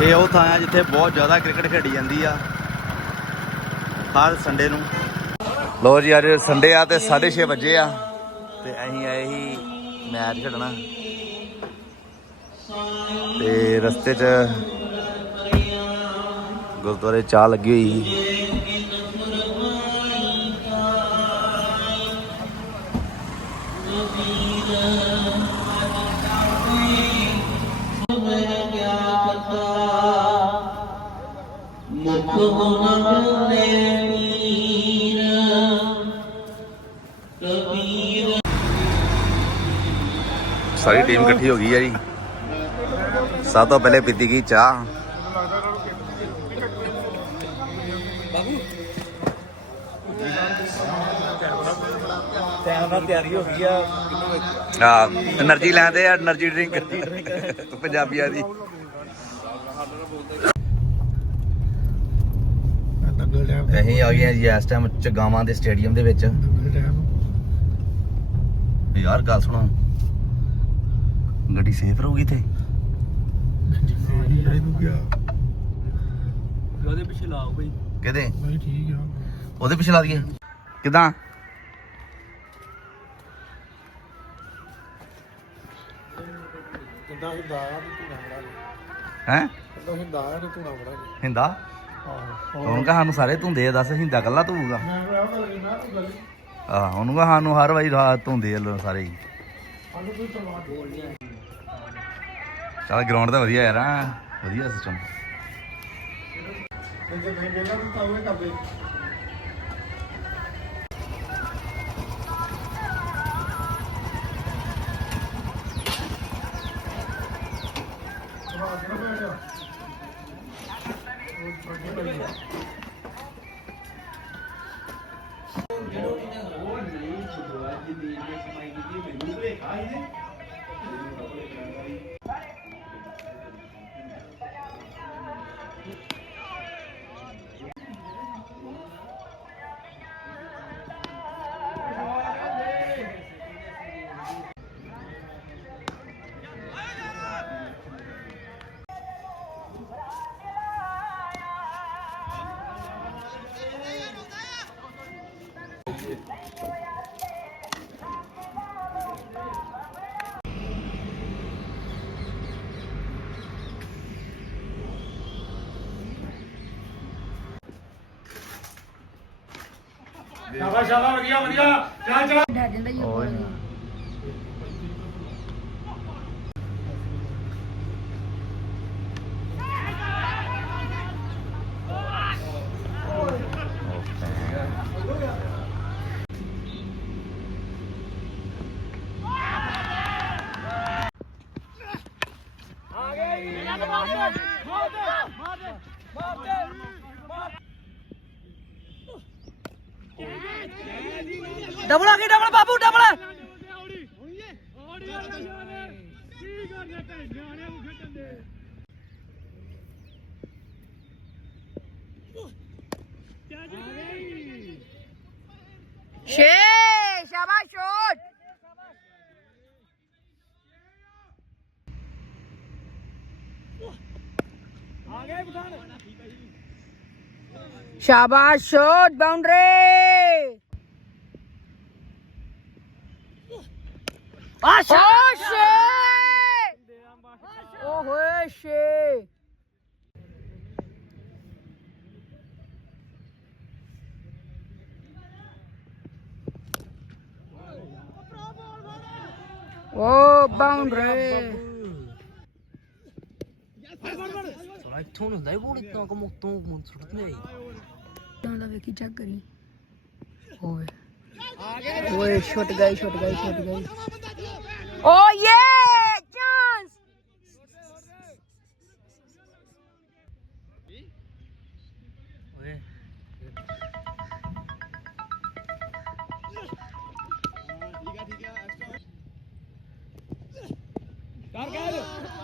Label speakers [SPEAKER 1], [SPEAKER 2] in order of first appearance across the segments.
[SPEAKER 1] ਇਹ ਉਹ ਥਾਂ ਆ ਜਿੱਥੇ ਬਹੁਤ ਜ਼ਿਆਦਾ ਕ੍ਰਿਕਟ ਖੇਡੀ ਜਾਂਦੀ ਆ। ਹਰ ਸੰਡੇ ਨੂੰ। ਲੋ ਜੀ, ਅੱਜ ਸੰਡੇ ਆ ਤੇ 6:30 ਵਜੇ ਆ। ਤੇ ਅਸੀਂ ਆਏ ਹੀ ਮੈਚ ਖੇਡਣਾ। ਤੇ ਰਸਤੇ 'ਚ ਗੁਰਦੁਆਰੇ ਚਾਹ ਲੱਗੀ ਹੋਈ ਸੀ।
[SPEAKER 2] ਮੁਖ
[SPEAKER 1] ਸਾਰੀ ਟੀਮ ਇਕੱਠੀ ਹੋ ਗਈ ਹੈ ਜੀ। ਸਭ ਤੋਂ ਪਹਿਲੇ ਪੀਤੀ ਗਈ ਚਾਹ।
[SPEAKER 3] ਬਾਬੂ ਤਿਆਰੀ ਹੋ ਗਈ ਆ
[SPEAKER 1] ਹਾਂ ਲੈਂਦੇ ਆ ਡਰਿੰਕ ਪੰਜਾਬੀਆਂ ਦੀ। ਅਸੀਂ ਆ ਗਏ ਆ ਜੀ ਇਸ ਟਾਈਮ ਚਗਾਵਾਂ ਦੇ ਸਟੇਡੀਅਮ ਦੇ ਵਿੱਚ। ਯਾਰ ਗੱਲ ਸੁਣੋ। ਗੱਡੀ ਸੇਫ ਰਹੂਗੀ ਤੇ
[SPEAKER 3] ਉਹਦੇ ਪਿੱਛੇ ਲਾਓ ਕੋਈ
[SPEAKER 1] ਕਿਹਦੇ?
[SPEAKER 4] ਠੀਕ ਆ।
[SPEAKER 1] ਉਹਦੇ ਪਿੱਛੇ ਲਾ ਦਈਏ। ਕਿਦਾਂ?
[SPEAKER 4] ਕਿੰਦਾ ਹਿੰਦਾ ਬੜਾ
[SPEAKER 1] ਹੈ?
[SPEAKER 4] ਕਿੰਦਾ ਹਿੰਦਾ ਬੜਾ
[SPEAKER 1] ਹਿੰਦਾ? ਉਹਨੂੰ ਕਹ ਸਾਨੂੰ ਸਾਰੇ ਧੁੰਦੇ ਆ ਦੱਸ ਹਿੰਦਾ ਕੱਲਾ ਧੂਗਾ।
[SPEAKER 4] ਮੈਂ ਕਿਹਾ ਉਹ ਗੱਲ ਨਾ ਤੂੰ
[SPEAKER 1] ਸਾਨੂੰ ਹਰ ਵਾਰੀ ਰਾਤ ਧੁੰਦੇ ਆ ਲੋ ਸਾਰੇ ਹੀ।
[SPEAKER 4] ਸਾਨੂੰ ਕੋਈ ਤਲਵਾਰ ਬੋਲ ਨਹੀਂ।
[SPEAKER 1] ਚੱਲ ਗਰਾਊਂਡ ਤਾਂ ਵਧੀਆ ਯਾਰ ਆ ਵਧੀਆ ਸਿਸਟਮ
[SPEAKER 4] ਜੇ ਨਹੀਂ ਵੇਲਾ ਤਾਂ ਉਹ ਕਰਦੇ। Thank you. ਸ਼ਾਬਾਸ਼ ਸ਼ਾਬਾਸ਼ ਵਧੀਆ ਵਧੀਆ ਚੱਲ ਚੱਲ
[SPEAKER 3] ਡਬਲ ਆ ਗਈ ਡਬਲ ਬਾਬੂ ਡਬਲ।
[SPEAKER 5] ਛੇ ਸ਼ਾਬਾਸ਼ ਸ਼ੋਟ ਸ਼ਾਬਾਸ਼ ਸ਼ੋਟ ਬਾਉਂਡਰੀ ਆ ਸ਼ੋਟ ਓ ਹੋਏ ਛੇ ਓ ਬਾਉਂਡਰੀ!
[SPEAKER 3] ਇੱਥੋਂ ਹੁੰਦਾ ਇਹ ਬੋਲ ਇਤਾਂ ਕਮ ਤੋਂ ਮੁੰਨ ਸੁੱਟਦੇ
[SPEAKER 5] ਤਾਂ ਦਾ ਵੇਖੀ ਚੈੱਕ ਕਰੀ ਓਏ। ਓਏ ਛੁੱਟ ਗਈ ਛੁੱਟ ਗਈ ਛੁੱਟ ਗਈ।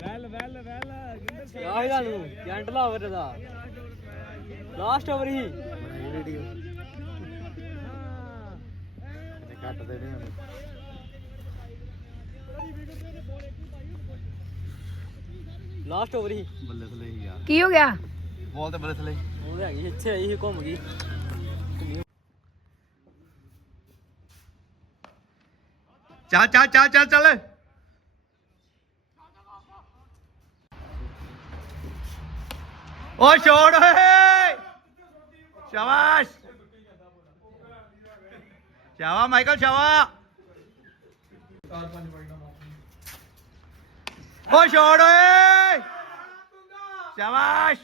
[SPEAKER 4] ਵੈਲ ਵੈਲ ਵੈਲ
[SPEAKER 3] ਆਹ ਗੱਲ ਨੂੰ ਜੰਟ ਲਾ ਓਵਰ ਦਾ ਲਾਸਟ ਓਵਰ ਹੀ
[SPEAKER 1] ਕੱਟ ਦੇਣੇ ਹੁਣ
[SPEAKER 3] ਲਾਸਟ ਓਵਰ ਹੀ।
[SPEAKER 1] ਬੱਲੇ ਥਲੇ ਹੀ। ਯਾਰ
[SPEAKER 5] ਕੀ ਹੋ ਗਿਆ?
[SPEAKER 1] ਬੋਲ ਤੇ ਬੱਲੇ ਥਲੇ
[SPEAKER 3] ਉਹ ਹੈਗੀ ਇੱਥੇ ਆਈ ਸੀ ਘੁੰਮ ਗਈ।
[SPEAKER 1] ਚੱਲ ਚੱਲ ਚੱਲ ਚੱਲ ਚੱਲ। ਓ ਛੋੜ ਓਏ। ਸ਼ਾਬਾਸ਼। ਸ਼ਾਬਾ ਮਾਈਕਲ ਸ਼ਾਬਾ ਓ ਛੋੜ ਓਏ। ਸ਼ਾਬਾਸ਼।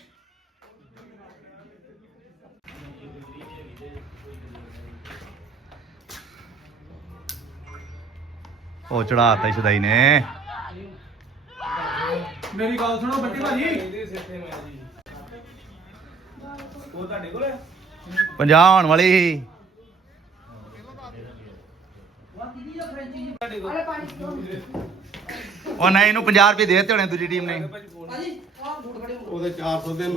[SPEAKER 1] ਉਹ ਚੜਾਤਾ ਸ਼ਦਾਈ ਨੇ।
[SPEAKER 4] ਮੇਰੀ ਗੱਲ ਸੁਣੋ ਬੱਟੀ ਭਾਜੀ। ਉਹ ਤੁਹਾਡੇ ਕੋਲ? ਹੈ
[SPEAKER 1] 50 ਆਉਣ ਵਾਲੀ ਸੀ। ਉਹ ਨਹੀਂ ਇਹਨੂੰ 50 ਰੁਪਏ ਦੇ ਦਿੱਤੇ ਹੋਣੇ ਦੂਜੀ ਟੀਮ ਨੇ।
[SPEAKER 4] ਉਹਦੇ 400 ਦੇ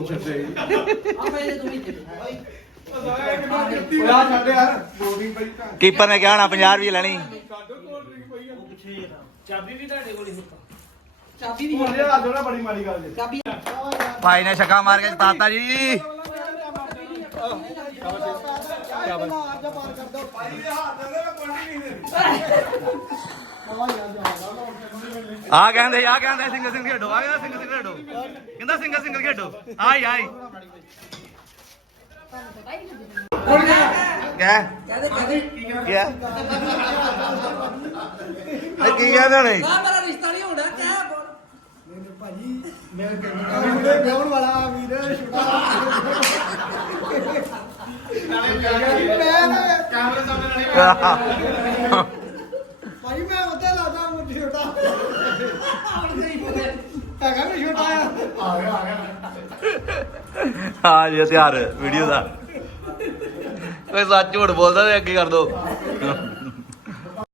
[SPEAKER 4] ਆ ਛੱਡ ਯਾਰ। ਬੋਲਿੰਗ ਪਈ ਤਾਂ
[SPEAKER 1] ਕੀਪਰ ਨੇ ਕਿਹਾ ਹੋਣਾ 50 ਰੁਪਏ ਲੈਣੀ।
[SPEAKER 4] ਚਾਬੀ ਵੀ ਹੋਣੇ ਆ ਜੋੜਾ ਬੜੀ ਮਾੜੀ ਗੱਲ ਜੇ।
[SPEAKER 1] ਭਾਈ ਨੇ ਛੱਕਾ ਮਾਰ ਕੇ ਜਿਤਾਤਾ ਜੀ। ਆ ਕਹਿੰਦੇ ਆ ਕਹਿੰਦੇ ਸਿੰਗਲ ਸਿੰਗਲ ਖੇਡੋ ਆ ਕਹਿੰਦਾ ਸਿੰਗਲ ਸਿੰਗਲ ਖੇਡੋ ਕਹਿੰਦਾ ਸਿੰਗਲ ਸਿੰਗਲ ਖੇਡੋ ਆਈ ਆਈ ਕਿਆ ਕਹਿੰਦੇ ਕਹਿੰਦੇ ਕੀ ਕਿਆ ਇਹ ਕੀ ਕਹਿੰਦੇ ਹੋਣੇ
[SPEAKER 4] ਮੁੰਡੇ ਵਿਆਹਣ ਵਾਲਾ ਵੀਰ ਛੋਟਾ ਕੈਮਰੇ ਸਾਹਮਣੇ ਭਾਈ, ਮੈਂ ਉੱਤੇ ਲਾਦਾ ਮੁੰਡੇ ਛੋਟਾ। ਹੈਗਾ ਵੀ ਛੋਟਾ ਆ। ਆ ਗਿਆ ਆ ਗਿਆ
[SPEAKER 1] ਹਾਂ ਜੀ, ਹਥਿਆਰ, ਵੀਡੀਓ ਦਾ। ਕੋਈ ਸੱਚ ਝੂਠ ਬੋਲਦਾ ਤੇ ਅੱਗੇ ਕਰ ਦੋ।